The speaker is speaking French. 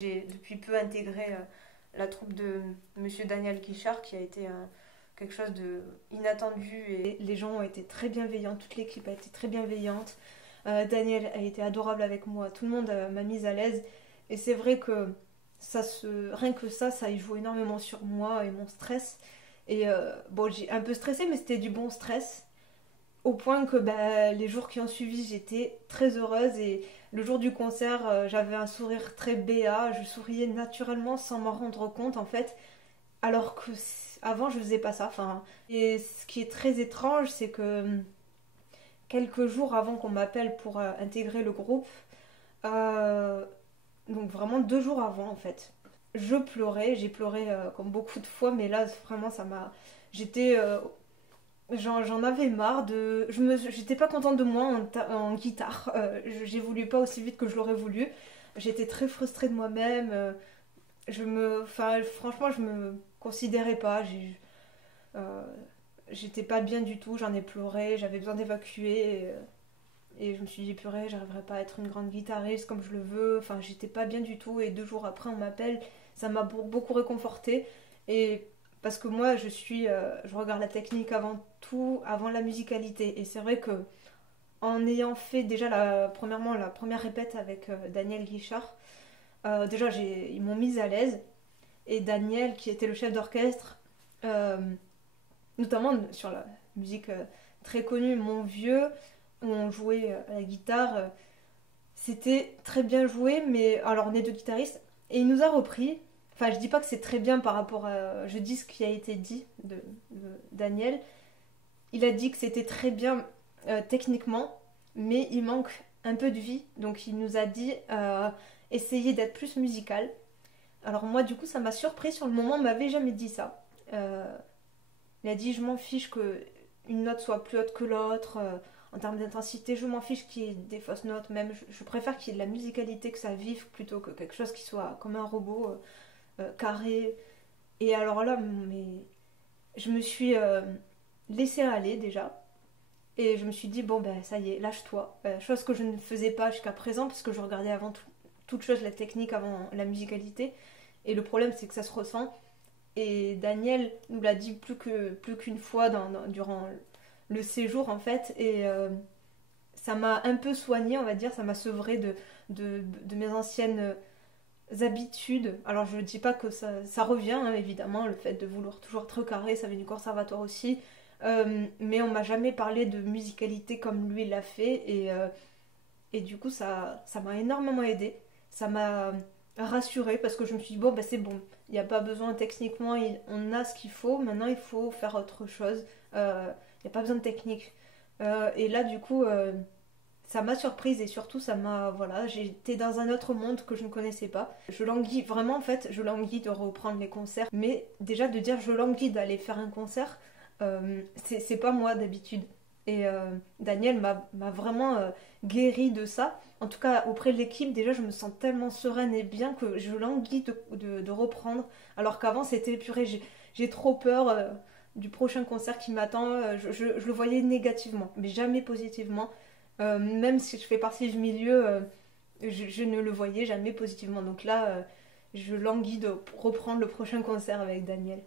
J'ai depuis peu intégré la troupe de Monsieur Daniel Guichard qui a été quelque chose de inattendu et les gens ont été très bienveillants, toute l'équipe a été très bienveillante. Daniel a été adorable avec moi, tout le monde m'a mise à l'aise et c'est vrai que rien que ça y joue énormément sur moi et mon stress. Et bon, j'ai un peu stressé, mais c'était du bon stress. Au point que bah, les jours qui ont suivi, j'étais très heureuse et le jour du concert, j'avais un sourire très béat, je souriais naturellement sans m'en rendre compte en fait, alors que avant je faisais pas ça. Enfin, et ce qui est très étrange, c'est que quelques jours avant qu'on m'appelle pour intégrer le groupe, euh, donc vraiment 2 jours avant en fait, je pleurais, j'ai pleuré comme beaucoup de fois, mais là vraiment ça m'a, j'étais j'en avais marre de. J'étais pas contente de moi en guitare. J'évolue pas aussi vite que je l'aurais voulu. J'étais très frustrée de moi-même. Enfin, franchement, je me considérais pas. Euh, J'étais pas bien du tout. J'en ai pleuré. J'avais besoin d'évacuer. Et je me suis dit, purée, j'arriverai pas à être une grande guitariste comme je le veux. Enfin, j'étais pas bien du tout. Et 2 jours après, on m'appelle. Ça m'a beaucoup réconfortée. Et parce que moi, je regarde la technique avant tout, avant la musicalité. Et c'est vrai que en ayant fait déjà premièrement la première répète avec Daniel Guichard, déjà ils m'ont mise à l'aise. Et Daniel, qui était le chef d'orchestre, euh, notamment sur la musique très connue, Mon Vieux, où on jouait à la guitare, c'était très bien joué, mais alors on est deux guitaristes, et il nous a repris. Enfin, je dis pas que c'est très bien par rapport à. Je dis ce qui a été dit de Daniel. Il a dit que c'était très bien techniquement, mais il manque un peu de vie. Donc il nous a dit essayer d'être plus musical. Alors moi, du coup, ça m'a surpris sur le moment, on m'avait jamais dit ça. Euh, il a dit je m'en fiche que une note soit plus haute que l'autre. En termes d'intensité, je m'en fiche qu'il y ait des fausses notes. Même, je préfère qu'il y ait de la musicalité, que ça vive plutôt que quelque chose qui soit comme un robot carré. Et alors là, mais je me suis laissée aller déjà. Et je me suis dit, bon ben ça y est, lâche-toi. Chose que je ne faisais pas jusqu'à présent, parce que je regardais avant toute chose la technique avant la musicalité. Et le problème, c'est que ça se ressent. Et Daniel nous l'a dit plus qu'une fois durant le séjour, en fait. Et ça m'a un peu soignée, on va dire. Ça m'a sevré de mes anciennes habitudes. Alors, je ne dis pas que ça revient, hein, évidemment. Le fait de vouloir toujours être carré, ça vient du conservatoire aussi. Mais on m'a jamais parlé de musicalité comme lui l'a fait. Et du coup, ça m'a énormément aidé. Ça m'a rassurée parce que je me suis dit, bon, bah, c'est bon. Il n'y a pas besoin techniquement, on a ce qu'il faut. Maintenant, il faut faire autre chose. Il n'y a pas besoin de technique. Et là, du coup, ça m'a surprise et surtout, ça m'a. Voilà, j'étais dans un autre monde que je ne connaissais pas. Je languis, vraiment, en fait, je languis de reprendre les concerts. Mais déjà, de dire je languis d'aller faire un concert, c'est pas moi d'habitude. Et Daniel m'a vraiment guéri de ça. En tout cas, auprès de l'équipe, déjà, je me sens tellement sereine et bien que je languis de reprendre. Alors qu'avant, c'était purée, j'ai trop peur du prochain concert qui m'attend. Je le voyais négativement, mais jamais positivement. Même si je fais partie du milieu, je ne le voyais jamais positivement. Donc là, je languis de reprendre le prochain concert avec Daniel.